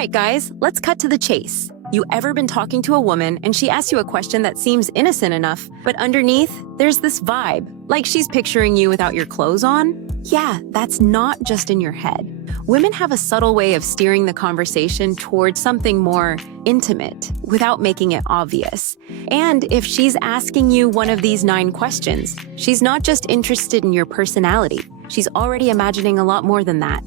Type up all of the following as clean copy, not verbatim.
right, guys, let's cut to the chase. You ever been talking to a woman and she asks you a question that seems innocent enough, but underneath, there's this vibe, like she's picturing you without your clothes on? Yeah, that's not just in your head. Women have a subtle way of steering the conversation towards something more intimate without making it obvious. And if she's asking you one of these 9 questions, she's not just interested in your personality. She's already imagining a lot more than that.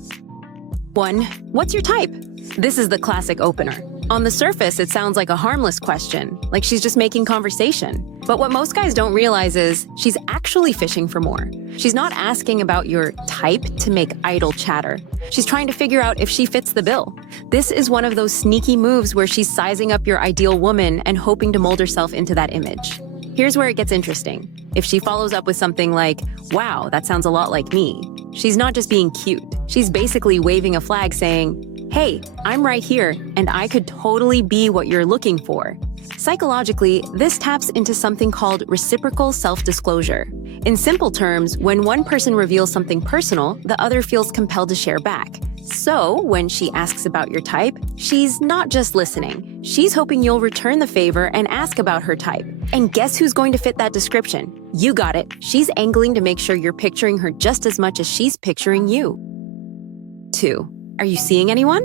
1. What's your type? This is the classic opener. On the surface, it sounds like a harmless question, like she's just making conversation. But what most guys don't realize is she's actually fishing for more. She's not asking about your type to make idle chatter. She's trying to figure out if she fits the bill. This is one of those sneaky moves where she's sizing up your ideal woman and hoping to mold herself into that image. Here's where it gets interesting. If she follows up with something like, "Wow, that sounds a lot like me," she's not just being cute. She's basically waving a flag saying, "Hey, I'm right here, and I could totally be what you're looking for." Psychologically, this taps into something called reciprocal self-disclosure. In simple terms, when one person reveals something personal, the other feels compelled to share back. So, when she asks about your type, she's not just listening. She's hoping you'll return the favor and ask about her type. And guess who's going to fit that description? You got it. She's angling to make sure you're picturing her just as much as she's picturing you. 2. Are you seeing anyone?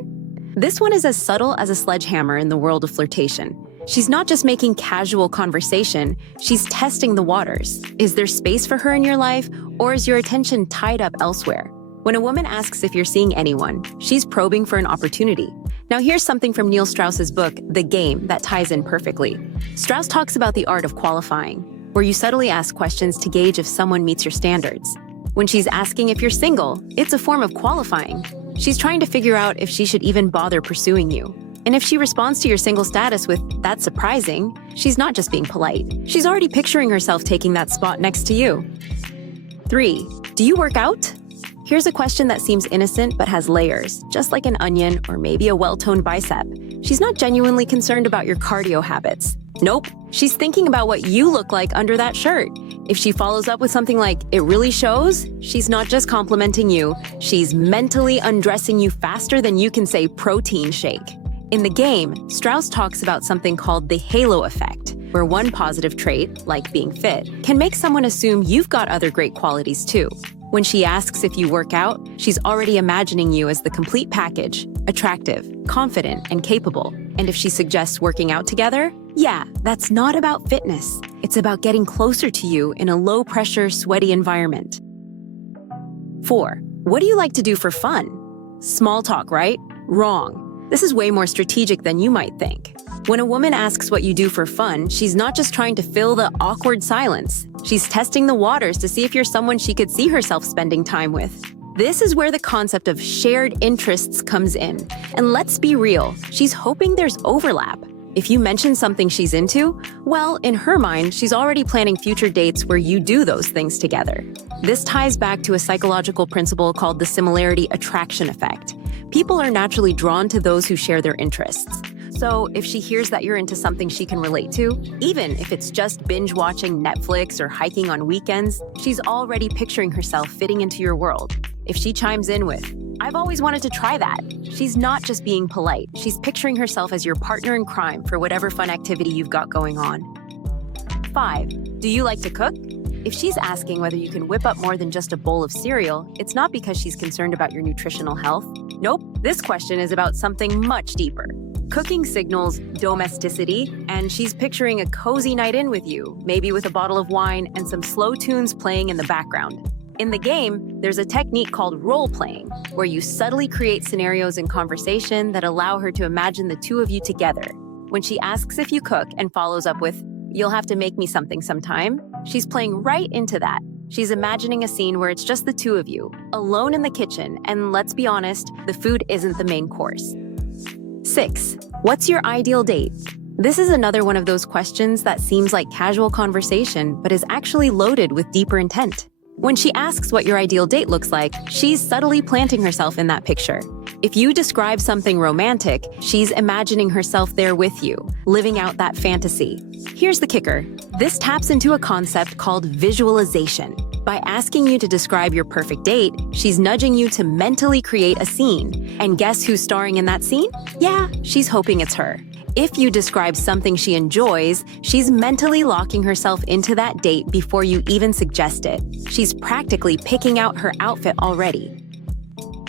This one is as subtle as a sledgehammer in the world of flirtation. She's not just making casual conversation, she's testing the waters. Is there space for her in your life, or is your attention tied up elsewhere? When a woman asks if you're seeing anyone, she's probing for an opportunity. Now here's something from Neil Strauss's book, The Game, that ties in perfectly. Strauss talks about the art of qualifying, where you subtly ask questions to gauge if someone meets your standards. When she's asking if you're single, it's a form of qualifying. She's trying to figure out if she should even bother pursuing you. And if she responds to your single status with, "That's surprising," she's not just being polite. She's already picturing herself taking that spot next to you. 3. Do you work out? Here's a question that seems innocent but has layers, just like an onion or maybe a well-toned bicep. She's not genuinely concerned about your cardio habits. Nope, she's thinking about what you look like under that shirt. If she follows up with something like, "It really shows," she's not just complimenting you, she's mentally undressing you faster than you can say protein shake. In The Game, Strauss talks about something called the halo effect, where one positive trait, like being fit, can make someone assume you've got other great qualities too. When she asks if you work out, she's already imagining you as the complete package, attractive, confident, and capable. And if she suggests working out together, yeah, that's not about fitness. It's about getting closer to you in a low-pressure, sweaty environment. 4. What do you like to do for fun? Small talk, right? Wrong. This is way more strategic than you might think. When a woman asks what you do for fun, she's not just trying to fill the awkward silence. She's testing the waters to see if you're someone she could see herself spending time with. This is where the concept of shared interests comes in. And let's be real, she's hoping there's overlap. If you mention something she's into, well, in her mind, she's already planning future dates where you do those things together. This ties back to a psychological principle called the similarity attraction effect. People are naturally drawn to those who share their interests. So if she hears that you're into something she can relate to, even if it's just binge-watching Netflix or hiking on weekends, she's already picturing herself fitting into your world. If she chimes in with, "I've always wanted to try that," she's not just being polite, she's picturing herself as your partner in crime for whatever fun activity you've got going on. 5. Do you like to cook? If she's asking whether you can whip up more than just a bowl of cereal, it's not because she's concerned about your nutritional health. Nope, this question is about something much deeper. Cooking signals domesticity, and she's picturing a cozy night in with you, maybe with a bottle of wine and some slow tunes playing in the background. In The Game, there's a technique called role-playing, where you subtly create scenarios in conversation that allow her to imagine the two of you together. When she asks if you cook and follows up with, "You'll have to make me something sometime," she's playing right into that. She's imagining a scene where it's just the two of you, alone in the kitchen, and let's be honest, the food isn't the main course. 6. What's your ideal date? This is another one of those questions that seems like casual conversation, but is actually loaded with deeper intent. When she asks what your ideal date looks like, she's subtly planting herself in that picture. If you describe something romantic, she's imagining herself there with you, living out that fantasy. Here's the kicker. This taps into a concept called visualization. By asking you to describe your perfect date, she's nudging you to mentally create a scene. And guess who's starring in that scene? Yeah, she's hoping it's her. If you describe something she enjoys, she's mentally locking herself into that date before you even suggest it. She's practically picking out her outfit already.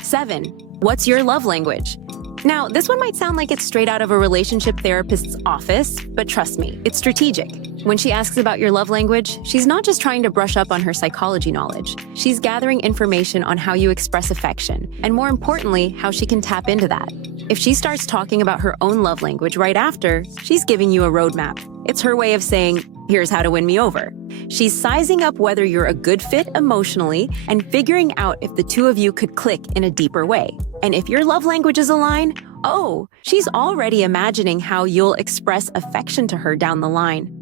7. What's your love language? Now, this one might sound like it's straight out of a relationship therapist's office, but trust me, it's strategic. When she asks about your love language, she's not just trying to brush up on her psychology knowledge. She's gathering information on how you express affection, and more importantly, how she can tap into that. If she starts talking about her own love language right after, she's giving you a roadmap. It's her way of saying, here's how to win me over. She's sizing up whether you're a good fit emotionally and figuring out if the two of you could click in a deeper way. And if your love languages align, oh, she's already imagining how you'll express affection to her down the line.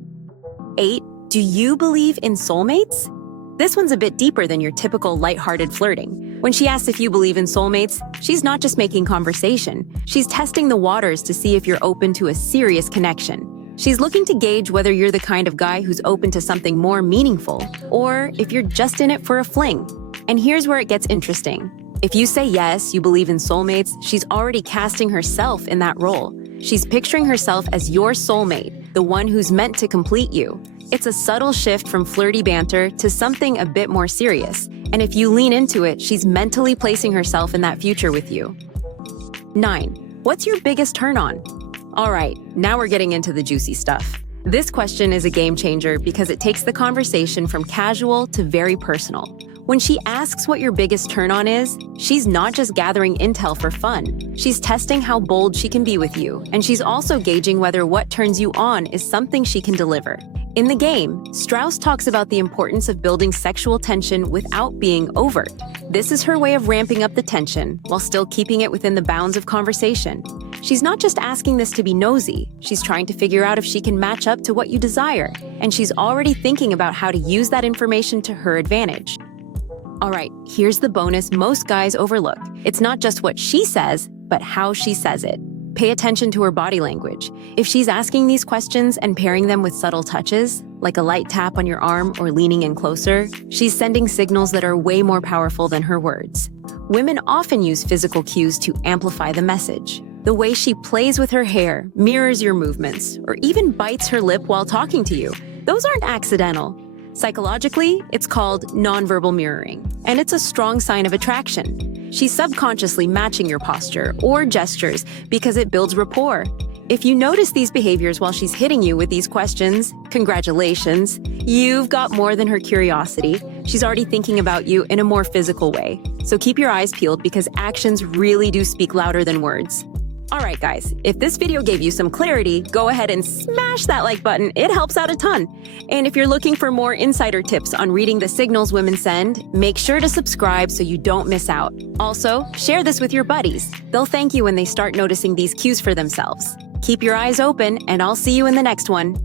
8. Do you believe in soulmates? This one's a bit deeper than your typical lighthearted flirting. When she asks if you believe in soulmates, she's not just making conversation. She's testing the waters to see if you're open to a serious connection. She's looking to gauge whether you're the kind of guy who's open to something more meaningful, or if you're just in it for a fling. And here's where it gets interesting. If you say yes, you believe in soulmates, she's already casting herself in that role. She's picturing herself as your soulmate, the one who's meant to complete you. It's a subtle shift from flirty banter to something a bit more serious. And if you lean into it, she's mentally placing herself in that future with you. 9. What's your biggest turn-on? All right, now we're getting into the juicy stuff. This question is a game changer because it takes the conversation from casual to very personal. When she asks what your biggest turn-on is, she's not just gathering intel for fun. She's testing how bold she can be with you, and she's also gauging whether what turns you on is something she can deliver. In the game, Strauss talks about the importance of building sexual tension without being overt. This is her way of ramping up the tension while still keeping it within the bounds of conversation. She's not just asking this to be nosy, she's trying to figure out if she can match up to what you desire, and she's already thinking about how to use that information to her advantage. All right, here's the bonus most guys overlook. It's not just what she says, but how she says it. Pay attention to her body language. If she's asking these questions and pairing them with subtle touches, like a light tap on your arm or leaning in closer, she's sending signals that are way more powerful than her words. Women often use physical cues to amplify the message. The way she plays with her hair, mirrors your movements, or even bites her lip while talking to you, those aren't accidental. Psychologically, it's called nonverbal mirroring, and it's a strong sign of attraction. She's subconsciously matching your posture or gestures because it builds rapport. If you notice these behaviors while she's hitting you with these questions, congratulations, you've got more than her curiosity. She's already thinking about you in a more physical way. So keep your eyes peeled because actions really do speak louder than words. All right, guys, if this video gave you some clarity, go ahead and smash that like button. It helps out a ton. And if you're looking for more insider tips on reading the signals women send, make sure to subscribe so you don't miss out. Also, share this with your buddies. They'll thank you when they start noticing these cues for themselves. Keep your eyes open, and I'll see you in the next one.